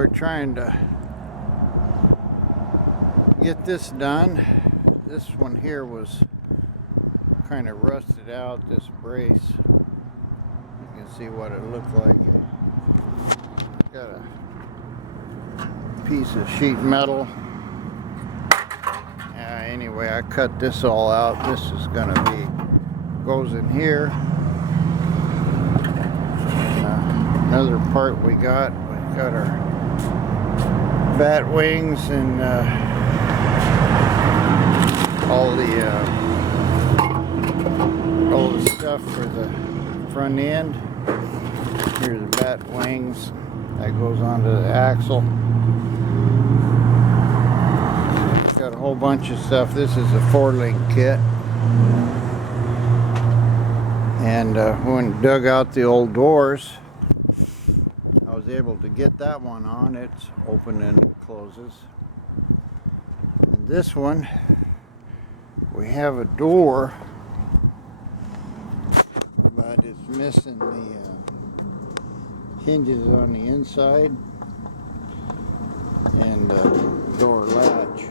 we're trying to get this done. This one here was kind of rusted out, this brace. You can see what it looked like. Got a piece of sheet metal. Anyway, I cut this all out. This is gonna goes in here. Another part we got our bat wings and all the stuff for the front end. Here's the bat wings that goes onto the axle. Got a whole bunch of stuff. This is a 4-link kit. And when I dug out the old doors, I was able to get that one on. It's open and closes. And this one, we have a door, but it's missing the hinges on the inside and door latch.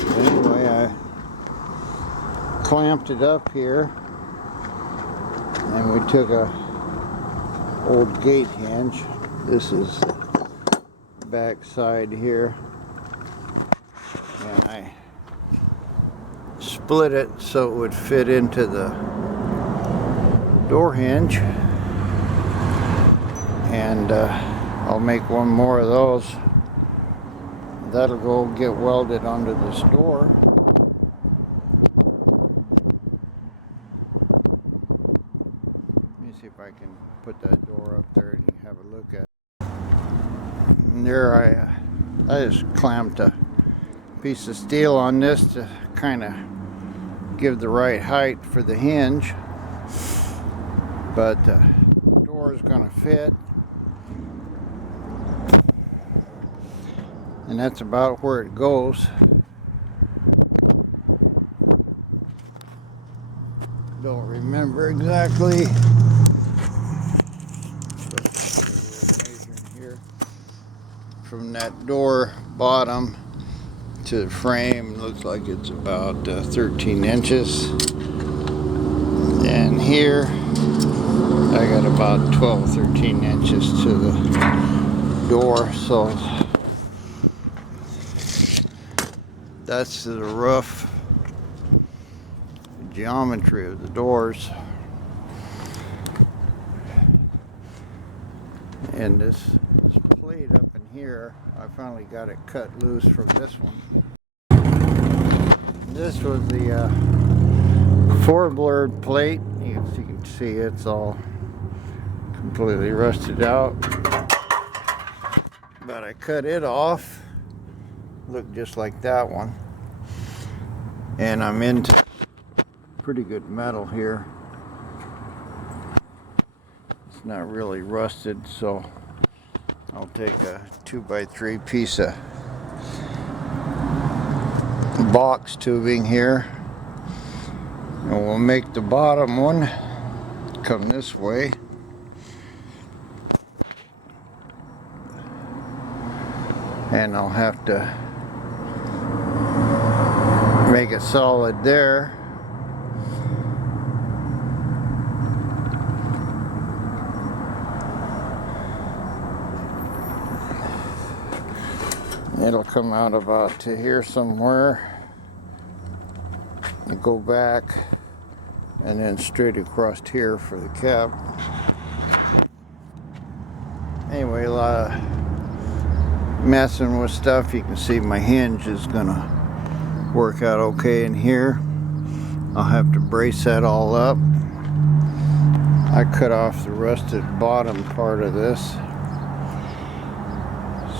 Anyway, I clamped it up here, and we took a old gate hinge. This is back side here, and I split it so it would fit into the door hinge, and I'll make one more of those. That'll go get welded onto this door. Let me see if I can put that door up there and you have a look at it. And there I just clamped a piece of steel on this to kind of give the right height for the hinge, but the door is going to fit, and that's about where it goes. Don't remember exactly. Here from that door bottom to the frame, looks like it's about 13 inches, and here I got about 12-13 inches to the door. So that's the rough geometry of the doors. And this plate up in here, I finally got it cut loose from this one. This was the 4-blurred plate. You can see it's all completely rusted out, but I cut it off. Looked just like that one, and I'm into pretty good metal here. It's not really rusted, so I'll take a 2x3 piece of box tubing here, and we'll make the bottom one come this way. And I'll have to make it solid there. It'll come out about to here somewhere and go back, and then straight across here for the cap. Anyway, a lot of messing with stuff. You can see my hinge is gonna work out okay in here. I'll have to brace that all up. I cut off the rusted bottom part of this,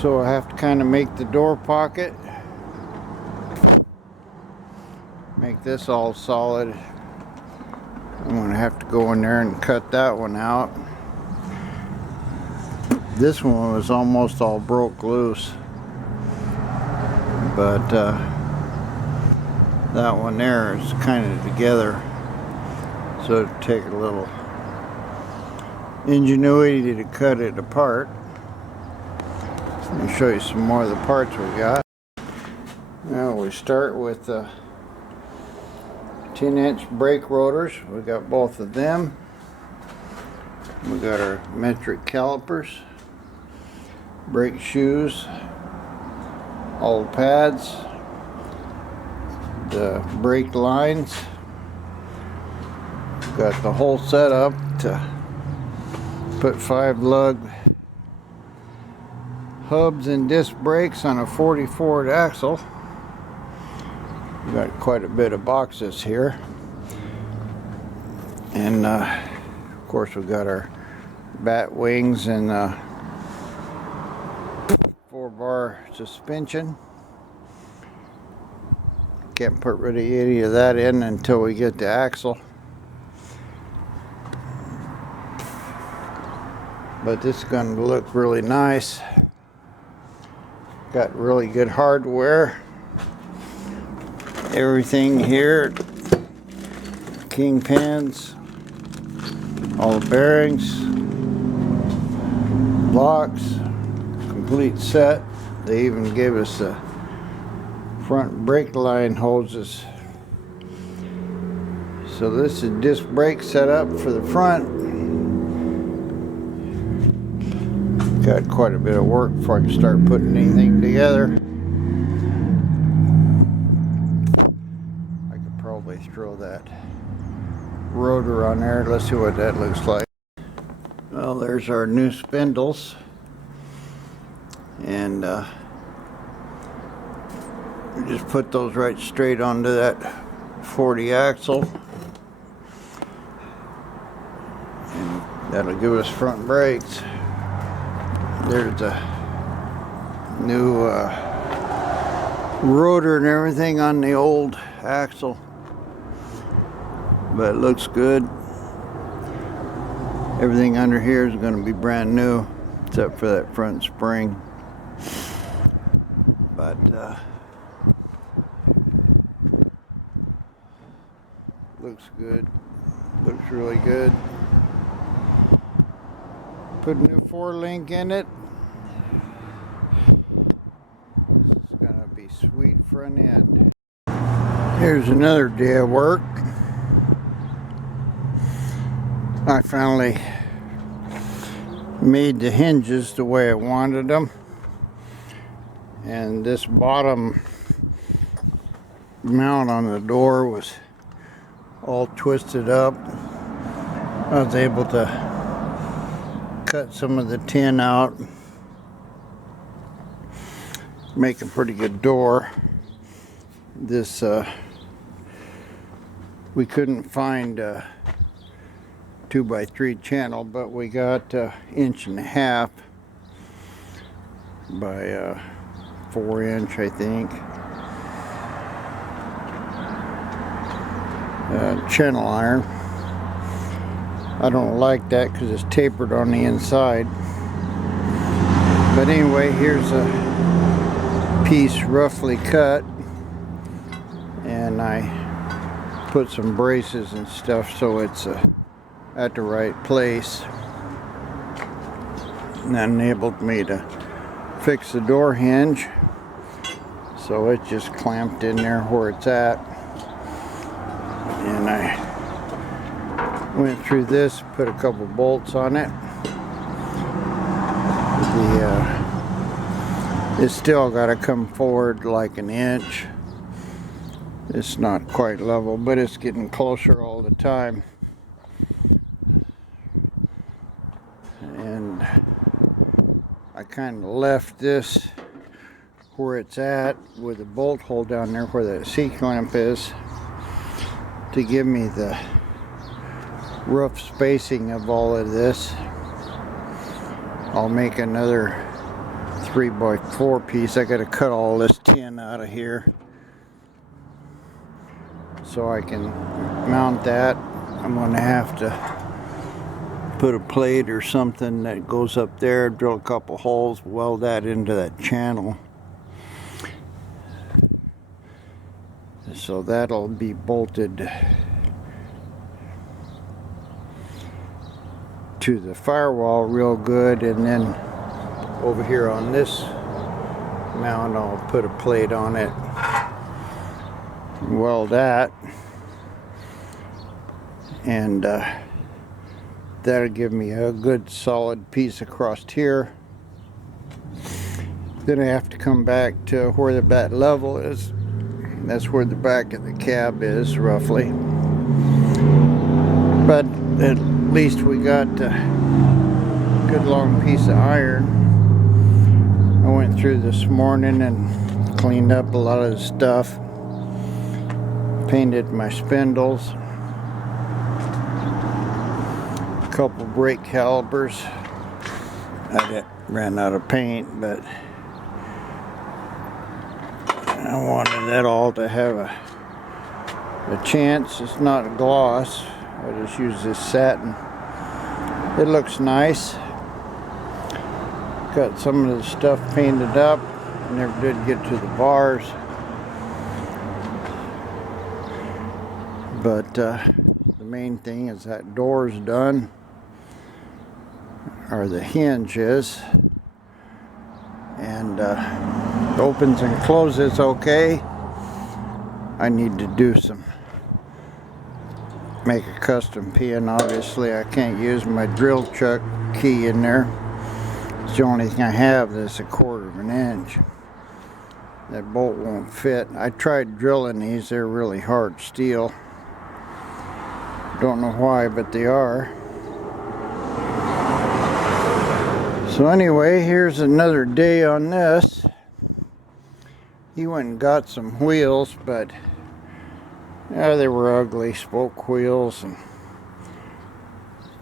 so I have to kind of make the door pocket, make this all solid. I'm gonna have to go in there and cut that one out. This one was almost all broke loose, but that one there is kind of together, so it'd take a little ingenuity to cut it apart. Let me show you some more of the parts we got. Now we start with the 10-inch brake rotors. We got both of them. We got our metric calipers, brake shoes, all the pads, the brake lines. We got the whole setup to put 5 lug hubs and disc brakes on a 40 Ford axle. We got quite a bit of boxes here, and of course we got our bat wings and 4-bar suspension. Can't put really any of that in until we get the axle, but this is going to look really nice. Got really good hardware. Everything here, kingpins, all the bearings, blocks, complete set. They even gave us the front brake line hoses. So this is disc brake setup for the front. Got quite a bit of work before I can start putting anything together. Probably throw that rotor on there. Let's see what that looks like. Well, there's our new spindles, and we just put those right straight onto that 40 axle, and that'll give us front brakes. There's a new rotor and everything on the old axle, but it looks good. Everything under here is going to be brand new except for that front spring, but looks good. Looks really good. Put a new 4-link in it. This is going to be sweet front end. Here's another day of work. I finally made the hinges the way I wanted them, and this bottom mount on the door was all twisted up. I was able to cut some of the tin out, make a pretty good door. This we couldn't find a 2x3 channel, but we got 1.5 inches by 4 inch, I think, channel iron. I don't like that because it's tapered on the inside, but anyway, here's a piece roughly cut, and I put some braces and stuff so it's at the right place, and that enabled me to fix the door hinge, so it just clamped in there where it's at. And I went through this, put a couple bolts on it. It's still got to come forward like 1 inch. It's not quite level, but it's getting closer all the time. And I kind of left this where it's at with a bolt hole down there where the C-clamp is to give me the rough spacing of all of this. I'll make another 3x4 piece. I got to cut all this tin out of here so I can mount that. I'm going to have to put a plate or something that goes up there, drill a couple holes, weld that into that channel. So that'll be bolted to the firewall real good, and then over here on this mount, I'll put a plate on it, weld that, and that'll give me a good solid piece across here. Then I have to come back to where the back level is. That's where the back of the cab is, roughly. But at least we got a good long piece of iron. I went through this morning and cleaned up a lot of the stuff. Painted my spindles. A couple brake calipers. I ran out of paint, but I wanted that all to have a chance. It's not a gloss. I just use this satin. It looks nice. Got some of the stuff painted up. Never did get to the bars. But the main thing is that door's done. Or the hinges. And opens and closes okay. I need to do make a custom pin. Obviously I can't use my drill chuck key in there. It's the only thing I have that's 1/4 of an inch. That bolt won't fit. I tried drilling these. They're really hard steel. Don't know why, but they are. So anyway, here's another day on this. He went and got some wheels, but yeah, they were ugly spoke wheels, and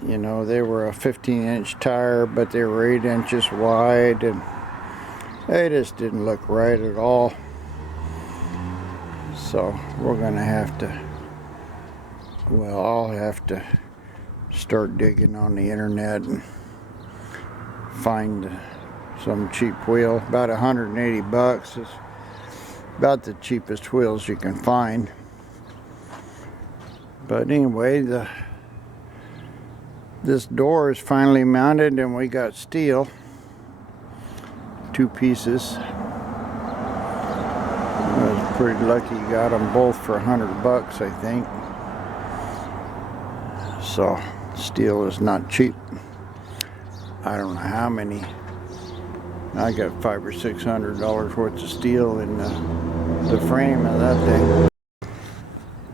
you know, they were a 15-inch tire, but they were 8 inches wide, and they just didn't look right at all. So we're gonna have to, well, I'll have to start digging on the internet and find some cheap wheel. About 180 bucks is about the cheapest wheels you can find. But anyway, this door is finally mounted, and we got steel, 2 pieces. I was pretty lucky, got them both for 100 bucks, I think. So steel is not cheap. I don't know how many. I got $500 or $600 worth of steel in the frame of that thing.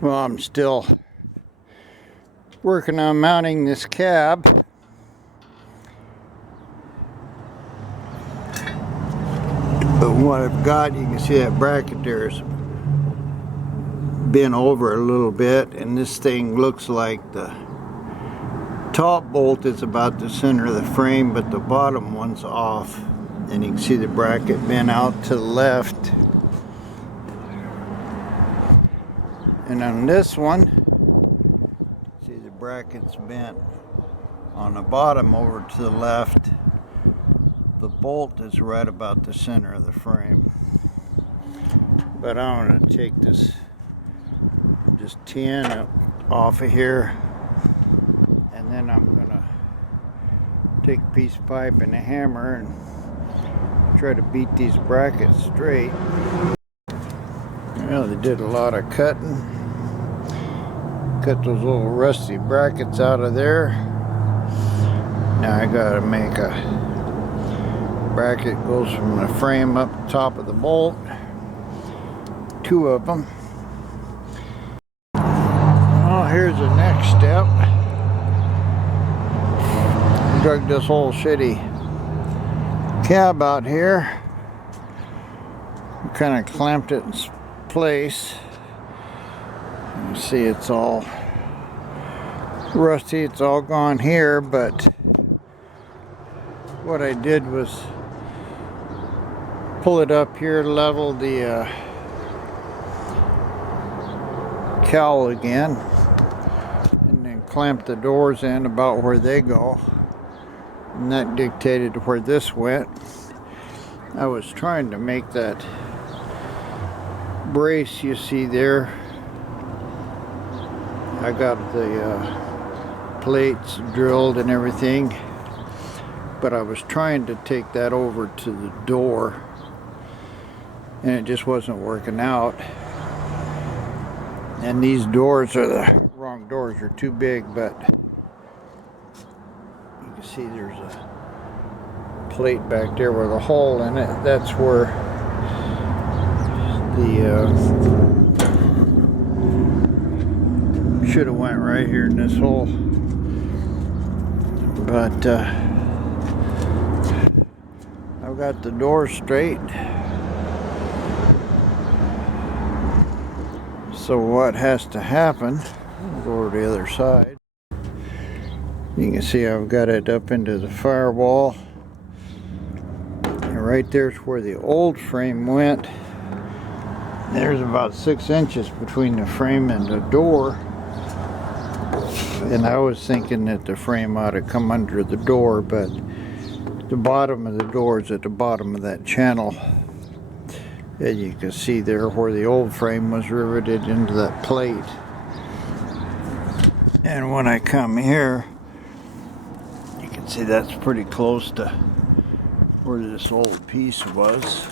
Well, I'm still working on mounting this cab. But what I've got, you can see that bracket there is bent over a little bit, and this thing looks like the top bolt is about the center of the frame, but the bottom one's off, and you can see the bracket bent out to the left. And on this one, see the bracket's bent on the bottom over to the left. The bolt is right about the center of the frame. But I'm going to take this tin off of here, and then I'm going to take a piece of pipe and a hammer and try to beat these brackets straight. Well, they did a lot of cutting. Cut those little rusty brackets out of there. Now I gotta make a bracket goes from the frame up the top of the bolt. 2 of them. Well, here's the next step. Drug this whole shitty cab out here. Kind of clamped it in place. You see it's all rusty, it's all gone here, but what I did was pull it up here, level the cowl again, and then clamp the doors in about where they go, and that dictated where this went. I was trying to make that brace you see there. I got the plates drilled and everything, but I was trying to take that over to the door and it just wasn't working out. And these doors are the wrong doors, are too big, but you can see there's a plate back there with a hole in it. That's where the should have went right here in this hole, but I've got the door straight. So what has to happen, we'll go over to the other side. You can see I've got it up into the firewall, and right there's where the old frame went. There's about 6 inches between the frame and the door, and I was thinking that the frame ought to come under the door, but the bottom of the door is at the bottom of that channel. And you can see there where the old frame was riveted into that plate. And when I come here, you can see that's pretty close to where this old piece was.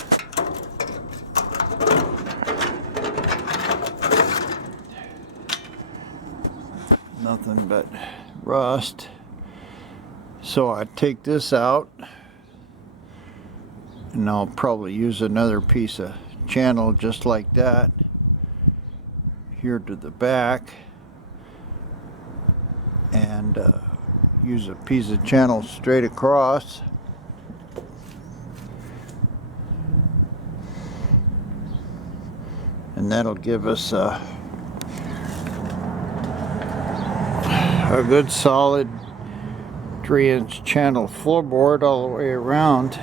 Nothing but rust. So I take this out, and I'll probably use another piece of channel just like that here to the back, and use a piece of channel straight across. And that'll give us a good solid 3-inch channel floorboard all the way around.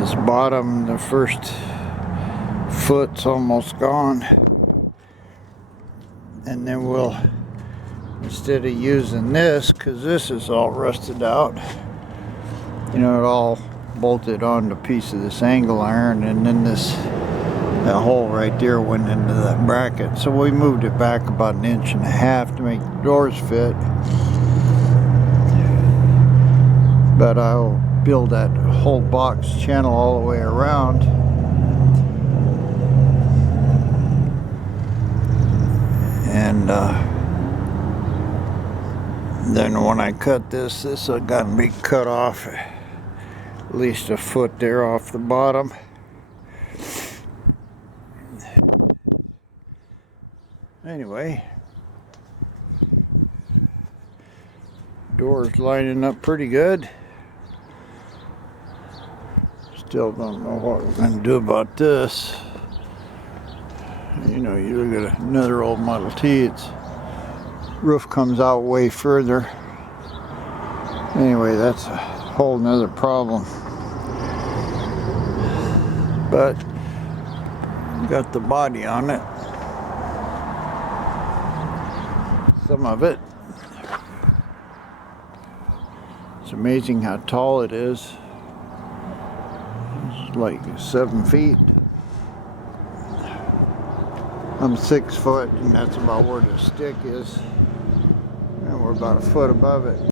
This bottom, the first foot's almost gone, and then we'll, instead of using this, because this is all rusted out, you know, it all bolted on the piece of this angle iron, and then that hole right there went into that bracket. So we moved it back about 1.5 inches to make the doors fit. But I'll build that whole box channel all the way around. And then when I cut this will got to be cut off at least 1 foot there off the bottom. Anyway, door's lining up pretty good. Still don't know what we're going to do about this. You know, you look at another old Model T, its roof comes out way further. Anyway, that's a whole nother problem. But got the body on it. Some of it. It's amazing how tall it is. It's like 7 feet. I'm 6 foot, and that's about where the stick is. And we're about 1 foot above it.